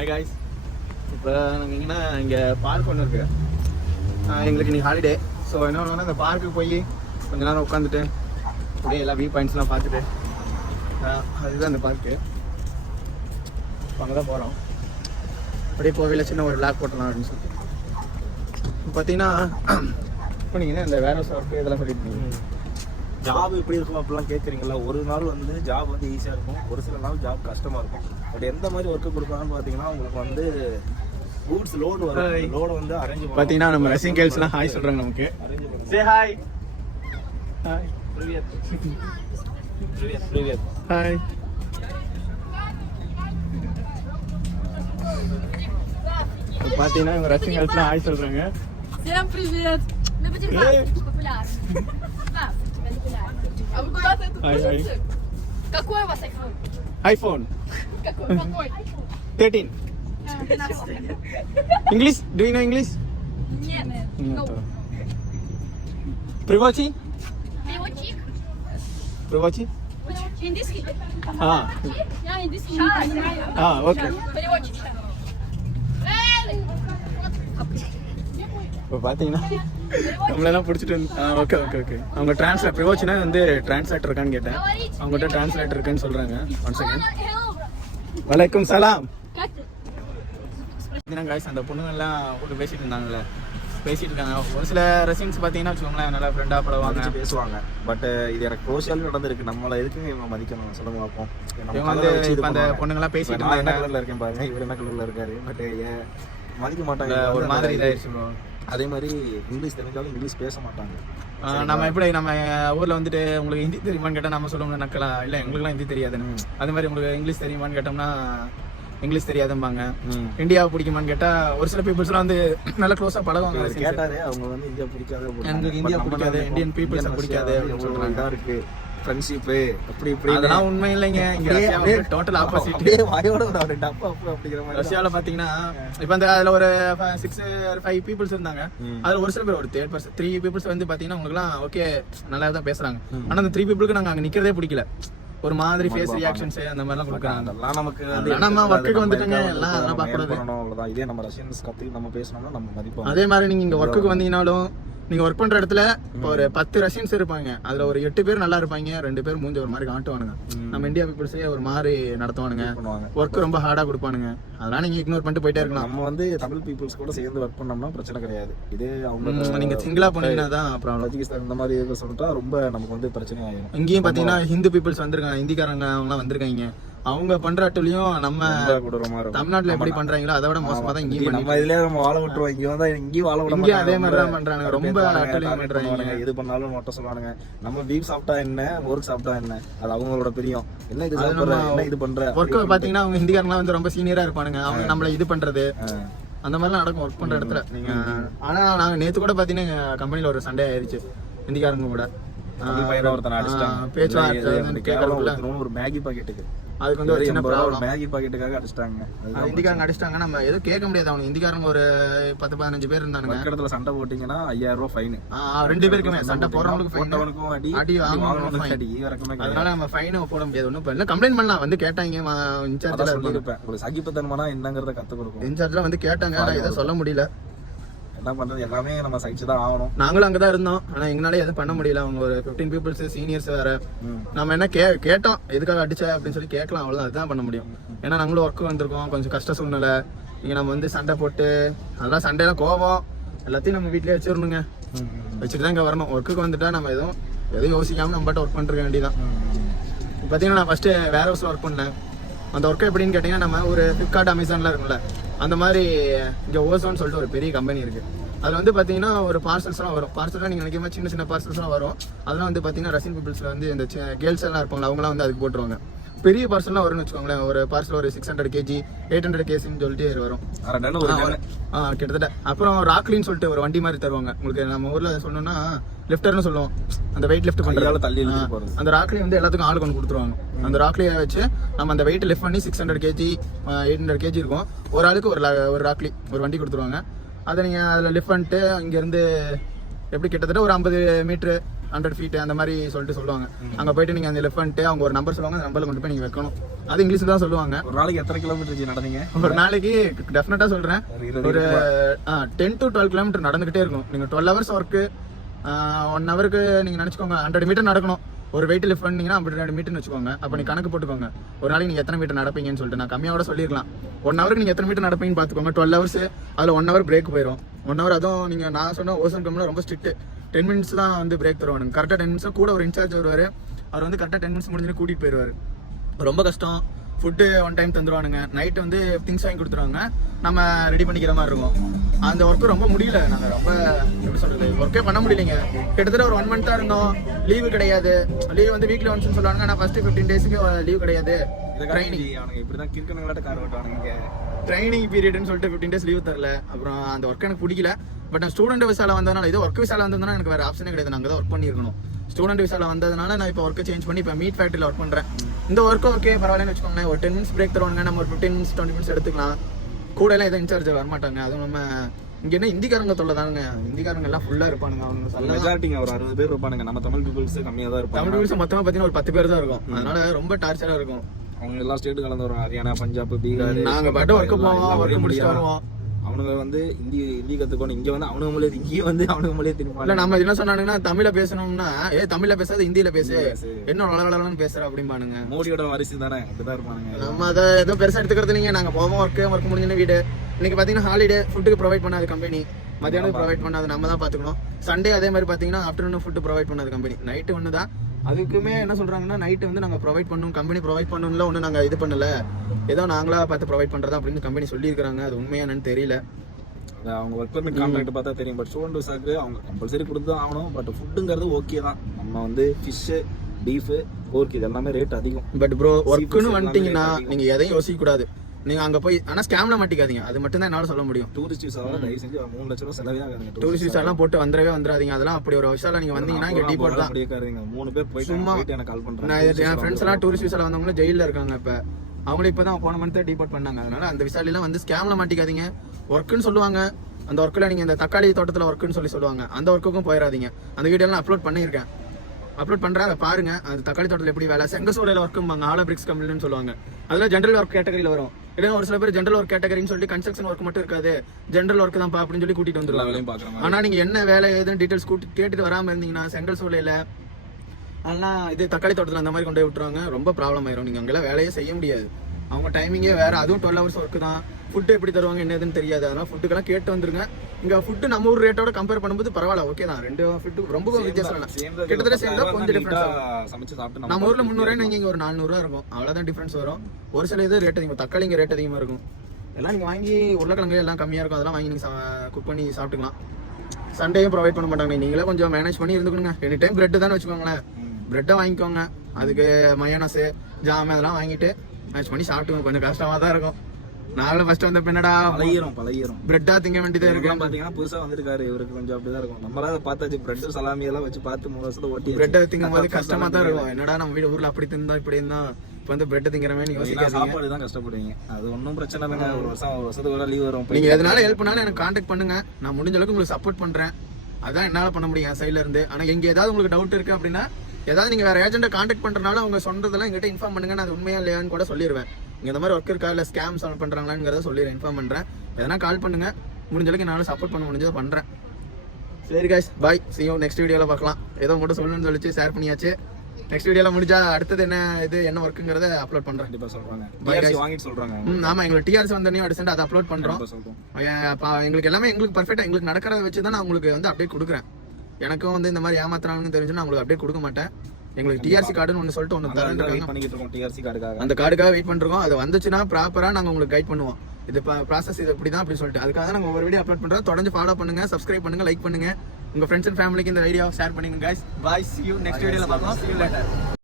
Hi guys. இப்போ நாங்கள் எங்கன்னா இங்கே பார்க் ஒன்று இருக்குது. எங்களுக்கு இன்றைக்கி ஹாலிடே. ஸோ என்ன ஒன்றுனா இந்த பார்க்குக்கு போய் கொஞ்ச நேரம் உட்காந்துட்டு அப்படியே எல்லா வியூ பாயிண்ட்ஸ்லாம் பார்த்துட்டு அதுதான் அந்த பார்க்கு. இப்போ அங்கே தான் போகிறோம். அப்படியே போகையில் சின்ன ஒரு லாக் போட்டலாம் அப்படின்னு சொல்லிட்டு. இப்போ பார்த்தீங்கன்னா இப்போ நீங்கள் இந்த வேர் ஹவுஸ் ஒர்க்கு இதெல்லாம் சொல்லிட்டு இருக்கீங்க. ஜாப் எப்படி இருக்கும் அப்படிலாம் கேட்குறீங்களா? ஒரு நாள் வந்து ஜாப் வந்து ஈஸியாக இருக்கும், ஒரு சில நாள் ஜாப் கஷ்டமாக இருக்கும். பட் எந்த மாதிரி ஒர்க்கு கொடுப்பாங்கன்னு பார்த்தீங்கன்னா உங்களுக்கு வந்து கூட்ஸ் லோடு வரும். லோடு வந்து அரேஞ்ச் பார்த்தீங்கன்னா நம்ம ரசிங் கேர்ள்ஸ்லாம் ஹாய் சொல்கிறாங்க நமக்கு. Say hi. ஹாய். பிரிவியத். பிரிவியத். ஹாய். பார்த்தீங்கன்னா இவங்க ரசிங் கேர்ள்ஸ்லாம் ஹாய் சொல்கிறாங்க. Всем привет! Мы будем популярны. Да, тебя популярны. А вы куда-то это слушаете? Какой у вас iPhone? iPhone. Какой? 13. English? Do you know English? Нет. No. Привочи? Переводчик? Привочи? Индийский? Ah. Я индийский не понимаю. Ah, okay. Переводчик. இப்போ பார்த்தீங்கன்னா நம்மளெல்லாம் பிடிச்சிட்டு வந்து ஓகே ஓகே ஓகே அவங்க டிரான்ஸ்லேட் ப்ரிவோச்சினா வந்து டிரான்ஸ்லேட்டர் இருக்கான்னு கேட்டேன். அவங்ககிட்ட டிரான்ஸ்லேட்டர் இருக்குன்னு சொல்கிறாங்க. One second. வலைக்கும் சலாம். காய்ஸ் அந்த பொண்ணுங்கெல்லாம் கூட பேசிட்டு இருந்தாங்களே பேசிட்டு இருக்காங்க. ஒரு சில ரெசின்ஸ் பார்த்தீங்கன்னா வச்சுக்கோங்களேன் நல்லா ஃப்ரெண்டாக பழவாங்க பேசுவாங்க. பட் இது எனக்கு சோஷியல் நடந்திருக்கு. நம்மளை எதுக்கு இவங்க மதிக்கணும் சொல்லுங்க பார்ப்போம். இவங்க வந்து இப்போ அந்த பொண்ணுங்கெல்லாம் பேசிட்டு என்ன இருந்தாங்க. கலரில் இருக்கேன் பாருங்க, இவர் என்ன கலரில் இருக்காரு. பட் மதிக்க மாட்டாங்க. ஒரு மாதிரி இதாகிடுச்சு. அதே மாதிரி இங்கிலீஷ் தெரிஞ்சாலும் இங்கிலீஷ் பேச மாட்டாங்க. நம்ம எப்படி நம்ம ஊரில் வந்துட்டு உங்களுக்கு ஹிந்தி தெரியுமான்னு கேட்டால் நம்ம சொல்லுவோம் நக்கலா இல்லை எங்களுக்குலாம் ஹிந்தி தெரியாதுன்னு. அது மாதிரி உங்களுக்கு இங்கிலீஷ் தெரியுமான்னு கேட்டோம்னா இங்கிலீஷ் தெரியாதும்பாங்க. இந்தியாவை பிடிக்குமான்னு கேட்டால் ஒரு சில பீப்புள்ஸ்லாம் வந்து நல்லா க்ளோஸாக பழகுவாங்க. கேட்டாரு அவங்க வந்து இந்தியா பிடிக்காது, எனக்கு இந்தியா பிடிக்காது, இந்தியன் பீப்புள்ஸை பிடிக்காது அப்படின்னு சொல்கிறாங்க. இருக்கு ஃப்ரெண்ட்ஷிப்பு அப்படி இப்படி. அதெல்லாம் உண்மை இல்லைங்க. இங்கே டோட்டல் ஆப்போசிட். வாயோட ரெண்டு அப்பா அப்படிங்கிற மாதிரி. ரஷ்யாவில் பார்த்தீங்கன்னா இப்போ அந்த அதில் ஒரு 6-5 பீப்புள்ஸ் இருந்தாங்க. அதில் ஒரு சில பேர் ஒரு 3 பீப்புள்ஸ் வந்து பார்த்தீங்கன்னா உங்களுக்குலாம் ஓகே நல்லா தான் பேசுகிறாங்க. ஆனால் அந்த 3 பீப்புளுக்கு நாங்கள் அங்கே நிற்கிறதே பிடிக்கல. ஒரு மாதிரி ஃபேஸ் ரியாக்ஷன்ஸ் அந்த மாதிரிலாம் கொடுக்குறாங்க. அதெல்லாம் நமக்கு நம்ம ஒர்க்குக்கு வந்துட்டுங்க எல்லாம் அதெல்லாம் பார்க்கக்கூடாது. அவ்வளோதான். இதே நம்ம ரஷ்யன்ஸ் கற்றுக்கு நம்ம பேசணும்னா நம்ம மதிப்போம். அதே மாதிரி நீங்கள் இங்கே ஒர்க்குக்கு வந்தீங்கனாலும் நீங்கள் ஒர்க் பண்ணுற இடத்துல இப்போ ஒரு 10 ரஷ்யன்ஸ் இருப்பாங்க. அதில் ஒரு 8 பேர் நல்லா இருப்பாங்க, 2 பேர் மூஞ்சி ஒரு மாதிரி காட்டுவானுங்க. நம்ம இந்தியா பீப்புள்ஸே ஒரு மாதிரி நடத்துவானுங்க. ஒர்க் ரொம்ப ஹார்டாக கொடுப்பானுங்க. அதெல்லாம் நீங்கள் இக்னோர் பண்ணிட்டு போயிட்டே இருக்கலாம். நம்ம வந்து தமிழ் பீப்புள்ஸ் கூட சேர்ந்து ஒர்க் பண்ணோம்னா பிரச்சனை கிடையாது. இதே அவங்க நீங்கள் சிங்கிளாக போனீங்கன்னா தான் அப்புறம் ரஜிகிஸ்தான் இந்த மாதிரி சொல்லிட்டா ரொம்ப நமக்கு வந்து பிரச்சனை ஆகிடும். இங்கேயும் பார்த்தீங்கன்னா ஹிந்து பீப்புள்ஸ் வந்திருக்காங்க, ஹிந்திக்காரங்க அவங்களாம் வந்திருக்காங்க. அவங்க பண்ற அட்டுலையும் நம்ம தமிழ்நாட்டுல எப்படி பண்றாங்களோ அதை விட மோசமா தான் இங்கேயும். நம்ம இதுல நம்ம வாழ விட்டுருவோம். இங்க வந்தா இங்கேயும் வாழ விட மாட்டாங்க. அதே மாதிரி தான் பண்றாங்க. ரொம்ப அட்டுலையும் பண்றாங்க. எது பண்ணாலும் மட்டும் சொல்லுவானுங்க. நம்ம பீஃப் சாப்பிட்டா என்ன, ஒர்க் சாப்பிட்டா என்ன, அது அவங்களோட பிரியம். என்ன இது சாப்பிடுற, என்ன இது பண்ற. ஒர்க் பாத்தீங்கன்னா அவங்க ஹிந்திக்காரங்களாம் வந்து ரொம்ப சீனியரா இருப்பானுங்க. அவங்க நம்மள இது பண்றது அந்த மாதிரிலாம் நடக்கும் ஒர்க் பண்ற இடத்துல. நீங்க ஆனா நாங்க நேத்து கூட பாத்தீங்கன்னா கம்பெனில ஒரு சண்டே ஆயிடுச்சு ஹிந்திக்காரங்க கூட. பேச்சுவார்த்தை கேட்கறதுக்குள்ள ஒரு மேகி பாக்கெட்டுக்கு அதுக்கு வந்து ஒரு சின்ன ப்ராப்ளம். மேகி பாக்கெட்டுக்காக அடிச்சிட்டாங்க. ஹிந்திக்காரங்க அடிச்சிட்டாங்க. நம்ம எதுவும் கேட்க முடியாது. அவங்க ஹிந்திக்காரங்க ஒரு 10-15 பேர் இருந்தாங்க. இடத்துல சண்டை போட்டீங்கன்னா 5000 ரூபாய் ஃபைன். 2 பேருக்குமே சண்டை போறவங்களுக்கு போட்டவனுக்கும் அடி அடி. அதனால நம்ம ஃபைன் போட முடியாது. ஒன்றும் இல்லை, கம்ப்ளைண்ட் பண்ணலாம். வந்து கேட்டாங்க இன்சார்ஜ்ல இருப்பேன். ஒரு சகிப்புத்தன்மைனா என்னங்கறத கத்து கொடுக்கும். இன்சார்ஜ்ல வந்து கேட்டாங்க. நான் எதுவும் சொல்ல முடியல. என்ன பண்றது, எல்லாமே நம்ம சகிச்சு தான் ஆகணும். நாங்களும் அங்கதான் இருந்தோம். ஆனா எங்களால எதுவும் பண்ண முடியல. அவங்க ஒரு 15 பீப்புள்ஸ் சீனியர்ஸ் வேற. நம்ம என்ன கேட்டோம் எதுக்காக அடிச்சா அப்படின்னு சொல்லி கேட்கலாம். அவ்வளவுதான், அதுதான் பண்ண முடியும். ஏன்னா நாங்களும் ஒர்க்கு வந்திருக்கோம், கொஞ்சம் கஷ்ட சூழ்நிலை. இங்க நம்ம வந்து சண்டை போட்டு அதெல்லாம் சண்டையெல்லாம் கோவம் எல்லாத்தையும் நம்ம வீட்லயே வச்சிடணுங்க. வச்சுட்டு தான் இங்க வரணும். ஒர்க்குக்கு வந்துட்டா நம்ம எதுவும் யோசிக்காம நம்ம பாட்டு ஒர்க் பண்ணிருக்க வேண்டியதான். பாத்தீங்கன்னா நான் ஃபர்ஸ்ட் வேர் ஹவுஸ்ல ஒர்க் பண்ணேன். அந்த ஒர்க் எப்படின்னு கேட்டீங்கன்னா நம்ம ஒரு ஃபிளிப்கார்ட் அமேசான்ல இருக்கும்ல அந்த மாதிரி இங்கே ஓசோன்னு சொல்லிட்டு ஒரு பெரிய கம்பெனி இருக்குது. அதில் வந்து பார்த்தீங்கன்னா ஒரு பார்சல்ஸ்லாம் வரும். பார்சல்லாம் நீங்கள் நினைக்கிற சின்ன சின்ன பார்சல்ஸ்லாம் வரும். அதெல்லாம் வந்து பார்த்தீங்கன்னா ரஷ்யன் பீப்புள்ஸில் வந்து இந்த கேர்ள்ஸ் எல்லாம் இருப்பாங்களா அவங்களாம் வந்து அதுக்கு போட்டுருவாங்க. பெரிய பார்சல்லாம் வரும்னு வச்சுக்கோங்களேன். ஒரு பார்சல் ஒரு 600 kg 800 kgன்னு சொல்லிட்டு வரும் கிட்டத்தட்ட. அப்புறம் ராக்லின்னு சொல்லிட்டு ஒரு வண்டி மாதிரி தருவாங்க உங்களுக்கு. நம்ம ஊரில் சொல்லணும்னா லிஃப்டர்னு சொல்லுவோம். அந்த வெயிட் லிஃப்ட் பண்ணுறாங்க தள்ளி அந்த ராக்லி வந்து எல்லாத்துக்கும் ஆள் கொண்டு கொடுத்துருவாங்க. அந்த ராக்லியை வச்சு நம்ம அந்த வெயிட் லிஃப்ட் பண்ணி 600 kg 800 kg இருக்கும். ஒரு ஆளுக்கு ஒரு ராக்லி ஒரு வண்டி கொடுத்துருவாங்க. அதை நீங்கள் அதில் லிஃப்ட் பண்ணிட்டு இங்கேருந்து எப்படி கிட்டத்தட்ட ஒரு 50 மீட்ரு 100 feet அந்த மாதிரி சொல்லிட்டு சொல்லுவாங்க. அங்கே போயிட்டு நீங்கள் அந்த லிஃப்ட் பண்ணிட்டு அவங்க ஒரு நம்பர் சொல்லுவாங்க. அந்த நம்பரில் கொண்டு போய் நீங்கள் வைக்கணும். அது இங்கிலீஷ் தான் சொல்லுவாங்க. ஒரு நாளைக்கு எத்தனை கிலோமீட்டர் நடந்தீங்க? ஒரு நாளைக்கு டெஃபினட்டா சொல்றேன், ஒரு 10 to 12 கிலோமீட்டர் நடந்துகிட்டே இருக்கும். நீங்க 12 ஹவர்ஸ் ஒர்க்கு 1 ஹவருக்கு நீங்க நினைச்சுக்கோங்க 100 மீட்டர் நடக்கணும். ஒரு வெயிட் லிஃப்ட் பண்ணீங்கன்னா 52 மீட்டர்னு வச்சுக்கோங்க. அப்போ நீ கணக்கு போட்டுக்கோங்க ஒரு நாளைக்கு நீங்க எத்தனை மீட்டர் நடப்பீங்கன்னு சொல்லிட்டு. நான் கம்மியோட சொல்லிருக்கலாம். 1 ஹவருக்கு நீங்க எத்தனை மீட்டர் நடப்பீங்கன்னு பாத்துக்கோங்க. 12 ஹவர்ஸ் அதுல 1 ஹவர் பிரேக் போயிடும். 1 ஹவர் அதுவும் நீங்க நான் சொன்ன ஓசன் கம்பெனில ரொம்ப ஸ்ட்ரிக்ட். 10 மினிட்ஸ் தான் வந்து பிரேக் தருவானுங்க. கரெக்டா 10 மினிட்ஸ் கூட ஒரு இன்சார்ஜ் வருவாரு. அவர் வந்து கரெக்டா 10 மினிட்ஸ் முடிஞ்சு கூட்டிட்டு போயிருவாரு. ரொம்ப கஷ்டம். ஃபுட்டு 1 டைம் தந்துருவானுங்க. நைட் வந்து திங்ஸ் வாங்கி கொடுத்துருவாங்க, நம்ம ரெடி பண்ணிக்கிற மாதிரி இருக்கும். அந்த ஒர்க்கு ரொம்ப முடியல. நாங்கள் ரொம்ப எப்படி சொல்றது, ஒர்க்கே பண்ண முடியலைங்க. கிட்டத்தட்ட ஒரு 1 மந்த்தாக இருந்தோம். லீவு கிடையாது. லீவ் வந்து வீக்லி ஒன்ஸ்னு சொல்லுவாங்க. ஆனால் ஃபர்ஸ்ட் 15 டேஸ்க்கு லீவ் கிடையாது. ட்ரைனிங் பீரியட்னு சொல்லிட்டு 15 டேஸ் லீவ் தரல. அப்புறம் அந்த ஒர்க் எனக்கு பிடிக்கல. பட் நான் ஸ்டூடெண்ட் விசால வந்ததுனால, இது ஒர்க் விசால வந்ததுனால எனக்கு வேற ஆப்ஷனே கிடையாது. நாங்கள் தான் ஒர்க் பண்ணியிருக்கணும். ஸ்டூடெண்ட் விசால வந்ததுனால நான் இப்போ ஒர்க்கை சேஞ்ச் பண்ணி இப்போ மீட் ஃபேக்டரியில் ஒர்க் பண்ணுறேன். இந்த ஒர்க்கு ஓகே பரவாயில்லன்னு வச்சுக்கோங்க. ஒரு 10 மினிட்ஸ் பிரேக் தருவாங்க, நம்ம ஒரு 15 மினிட்ஸ் 20 மினிட்ஸ் எடுத்துக்கலாம். கூட எல்லாம் எதுவும் இன்சார்ஜ் வரமாட்டாங்க. அதுவும் நம்ம இங்க என்ன இந்திக்காரங்க தொல்லை தானுங்க. இந்திக்காரங்க எல்லாம் ஃபுல்லா இருப்பானுங்க. அவங்க மெஜாரிட்டிங்க ஒரு 60 பேர் இருப்பானுங்க. நம்ம தமிழ் பீப்புள்ஸ் கம்மியா தான் இருப்பாங்க. தமிழ் பீப்புள்ஸ் மொத்தமா பாத்தீங்கன்னா ஒரு 10 பேர் தான் இருக்கும். அதனால ரொம்ப டார்ச்சரா இருக்கும். அவங்க எல்லா ஸ்டேட் கலந்து வரும். ஹரியானா, பஞ்சாப், பீகார். நாங்க பாட்டு ஒர்க் போவோம், ஒர்க் முடிச்சுட்டு வருவோம். அவனுங்க வந்து ஹிந்தி கத்துக்கணும். இங்க வந்து அவனுங்களே இங்கேயே வந்து அவனுங்களே திரும்ப இல்ல நம்ம என்ன சொன்னானுங்கன்னா, தமிழ்ல பேசணும்னா தமிழ்ல பேசாத ஹிந்தியில பேசு, என்ன வளவளன்னு பேசுற அப்படிம்பானுங்க. மோடியோட வாரிசு தானே, அப்படிதான் இருப்பானுங்க. நம்ம அதை ஏதோ பெருசா எடுத்துக்கிறது இல்லைங்க. நாங்க போவோம், ஒர்க் முடிஞ்ச வீடு. இன்னைக்கு பாத்தீங்கன்னா ஹாலிடே, ஃபுட்டுக்கு ப்ரொவைட் பண்ணாது கம்பெனி. மத்தியானம் ப்ரொவைட் பண்ணாது, நம்ம தான் பாத்துக்கணும். சண்டே அதே மாதிரி பாத்தீங்கன்னா ஆஃப்டர்நூன் ஃபுட்டு ப்ரொவைட் பண்ணாது கம்பெனி. நைட்டு ஒன்று தான். அதுக்குமே என்ன சொல்றாங்கன்னா, நைட்டு வந்து நாங்க ப்ரொவைட் பண்ணணும், கம்பெனி ப்ரொவைட் பண்ணணும்ல ஒன்றும் நாங்க இது பண்ணல, ஏதோ நாங்களா பார்த்து ப்ரொவைட் பண்றதா அப்படின்னு கம்பெனி சொல்லியிருக்காங்க. அது உண்மையா என்னன்னு தெரியல. அவங்க ஒர்க் பர்மிட் கான்ட்ராக்ட் பார்த்தா தெரியும். பட் ஸ்டூடெண்ட் விசாக்கு அவங்க கம்பல்சரி கொடுத்து தான் ஆகணும். பட் ஃபுட்டுங்கிறது ஓகே தான். நம்ம வந்து ஃபிஷ்ஷு, பீஃபு, போர்க் இது எல்லாமே ரேட் அதிகம். பட் ப்ரோ ஒர்க்குன்னு வந்துட்டீங்கன்னா நீங்க எதையும் யோசிக்க கூடாது. நீங்க அங்க போய் ஆனா ஸ்கேம்ல மாட்டிக்காதீங்க. அது மட்டும் தான் என்னால சொல்ல முடியும். டூரிஸ்ட் விசாவை தயவு செஞ்சு 3 லட்சம் ரூபாய் செலவே ஆகாதுங்க. டூரிஸ்ட் விசா எல்லாம் போட்டு வந்துடாதீங்க. அதெல்லாம் அப்படி ஒரு விசால நீங்க வந்தீங்கன்னா இங்க டீபோர்ட் தான். 3 பேர் போயிட்டு சும்மா எனக்கு கால் பண்றேன். என் ஃப்ரெண்ட்ஸ் எல்லாம் டூரிஸ்ட் விசால வந்தவங்க ஜெயில இருக்காங்க. இப்ப அவங்களே இப்பதான் போன மந்த் டீபோர்ட் பண்ணாங்க. அதனால அந்த விசால எல்லாம் வந்து ஸ்கேம்ல மாட்டிக்காதீங்க. ஒர்க்குன்னு சொல்லுவாங்க. அந்த ஒர்க்கில் நீங்கள் இந்த தக்காளி தோட்டத்தில் ஒர்க்குன்னு சொல்லுவாங்க. அந்த ஒர்க்குக்கும் போயிடாதீங்க. அந்த வீடியோலாம் அப்லோட் பண்ணியிருக்கேன், அப்லோட் பண்ணுறேன், அதை பாருங்க. அந்த தக்காளி தோட்டத்தில் எப்படி வேலை, செங்கசூடையில் ஒர்க்கும்பாங்க, ஆலோ பிரிக்ஸ் கம்பெனின்னு சொல்லுவாங்க. அதில் ஜென்ரல் ஒர்க் கேட்டகரியில் வரும். இல்லைன்னா ஒரு சில பேர் ஜென்ரல் ஒர்க் கேட்டகரின்னு சொல்லி கன்ஸ்ட்ரக்ஷன் ஒர்க் மட்டும் இருக்காது, ஜென்ரல் ஒர்க் தான் அப்படின்னு சொல்லி கூட்டிட்டு வந்துருவாங்க. ஆனால் நீங்கள் என்ன வேலை ஏதுன்னு டீட்டெயில்ஸ் கேட்டுட்டு வராமல் இருந்தீங்கன்னா செங்கல் சூளையில் அதெல்லாம் இது தக்காளி தோட்டத்தில் அந்த மாதிரி கொண்டு போய் விட்டுருவாங்க. ரொம்ப ப்ராப்ளம் ஆயிரும். நீங்கள் அங்கெல்லாம் வேலையே செய்ய முடியாது. அவங்க டைமிங்கே வேற. அதுவும் 12 ஹவர்ஸ் ஒர்க்கு தான். ஃபுட்டு எப்படி தருவாங்க என்னதுன்னு தெரியாது. அதனால ஃபுட்டுக்கெல்லாம் கேட்டு வந்துருங்க. இங்க ஃபுட்டு நம்ம ஊர் ரேட்டோட கம்பேர் பண்ணும்போது பரவாயில்ல, ஓகே தான். 2 ஃபுட்டு ரொம்ப வித்தியாசம் இல்லை. கிட்டத்தட்ட சேர்ந்தா கொஞ்சம் டிஃபரன்ஸ். நம்ம ஊர்ல 300 நீங்க இங்க ஒரு 400 ரூபா இருக்கும். அவ்வளவுதான் டிஃபரன்ஸ் வரும். ஒரு சில இது ரேட் அதிகம். தக்காளி இங்க ரேட் அதிகமா இருக்கும். எல்லாம் நீங்க வாங்கி உருளைக்கிழங்கு எல்லாம் கம்மியா இருக்கும். அதெல்லாம் வாங்கி நீங்க குக் பண்ணி சாப்பிட்டுக்கலாம். சண்டேயும் ப்ரொவைட் பண்ண மாட்டாங்க. நீங்களே கொஞ்சம் மேனேஜ் பண்ணி இருந்துக்கணுங்க. எனி டைம் பிரெட் தான் வச்சுக்கோங்களேன். பிரெட்டை வாங்கிக்கோங்க. அதுக்கு மயோனஸ், ஜாம் அதெல்லாம் வாங்கிட்டு மேனேஜ் பண்ணி சாப்பிட்டுக்கோங்க. கொஞ்சம் கஷ்டமா தான் இருக்கும். நாங்களும் ஃபர்ஸ்ட் வந்த பின்னடா பழகிரும் பிரெட்டா திங்க வேண்டியதா இருக்கு. பாத்தீங்கன்னா புதுசா வந்திருக்காரு, இவருக்கு கொஞ்சம் அப்படிதான் இருக்கும். நம்மளால பார்த்தாச்சு பிரெட் சலாமி எல்லாம் வச்சு பார்த்து 3 வருஷத்துல ஓட்டி பிரெட்டை திங்கும் போது கஷ்டமா தான் இருக்கும். என்னடா நம்ம வீடு ஊர்ல அப்படி தின்னா இப்படி இருந்தா இப்ப வந்து பிரெட் திங்கிறமே யோசிக்காதீங்க. சாப்பாடு தான் கஷ்டப்படுவீங்க. அது ஒன்றும் பிரச்சனை இல்லைங்க. ஒரு வருஷத்துக்கு ஒரு லீவ் வரும். நீங்க எதனால ஹெல்ப் பண்ணாலும் எனக்கு கான்டாக்ட் பண்ணுங்க. நான் முடிஞ்ச அளவுக்கு உங்களுக்கு சப்போர்ட் பண்றேன். அதான் என்னால பண்ண முடியும் என் சைட்ல இருந்து. ஆனா எங்க ஏதாவது உங்களுக்கு டவுட் இருக்கு அப்படின்னா, ஏதாவது நீங்க வேற ஏஜென்ட்டை கான்டாக்ட் பண்றதுனால அவங்க சொல்றதெல்லாம் எங்கிட்ட இன்ஃபார்ம் பண்ணுங்க. நான் அது உண்மையா இல்லையான்னு கூட சொல்லிடுவேன். இங்க இந்த மாதிரி ஒர்க் இருக்கா இல்ல ஸ்கேம் சால்வ் பண்றாங்களாங்கிறத சொல்லிடுறேன், இன்ஃபார்ம் பண்றேன். எதனா கால் பண்ணுங்க. முடிஞ்ச அளவுக்கு என்னால சப்போர்ட் பண்ண முடிஞ்சதை பண்றேன். சரி guys, bye, see you next வீடியோல பார்க்கலாம். ஏதோ மட்டும் சொல்லணும்னு சொல்லிச்சு ஷேர் பண்ணியாச்சு. நெக்ஸ்ட் வீடியோல முடிஞ்சா அடுத்தது என்ன ஒர்க்குங்கிறத அப்லோட் பண்றேன். கண்டிப்பா சொல்றாங்க. டிஆர்சி வாங்கிட்டு சொல்றாங்க. ஆமா, எங்களுக்கு டிஆர்சி வந்தனே அடுத்து அதை அப்லோட் பண்றோம். எங்களுக்கு எல்லாமே எங்களுக்கு பர்ஃபெக்ட்டா எங்களுக்கு நடக்கிறத வச்சு தான் நான் உங்களுக்கு வந்து அப்டேட் கொடுக்குறேன். எனக்கும் வந்து இந்த மாதிரி ஏமாத்துறாங்கன்னு தெரிஞ்சு நான் உங்களுக்கு அப்டேட் கொடுக்க மாட்டேன். எங்களுக்கு டிஆர்சி கார்டுன்னு ஒன்று சொல்லிட்டு ஒன்று தரேன். டிஆர்சி கார்டுக்காக அந்த கார்டுக்காக வெயிட் பண்ணிருக்கோம். அது வந்துச்சுன்னா ப்ராப்பரா நாங்கள் உங்களுக்கு கைட் பண்ணுவோம். இது ப்ராசஸ் இது இப்படி தான் அப்படின்னு சொல்லிட்டு. அதுக்காக நாங்கள் ஒவ்வொரு வீடியோ அப்லோட் பண்றோம். தொடர்ந்து ஃபாலோ பண்ணுங்க, சப்ஸ்கிரைப் பண்ணுங்க, லைக் பண்ணுங்க. உங்க ஃப்ரெண்ட்ஸ் அண்ட் ஃபேமிலிக்கு இந்த வீடியோ ஷேர் பண்ணுங்க guys. Bye, see you next வீடியோல பார்க்கலாம். See you later.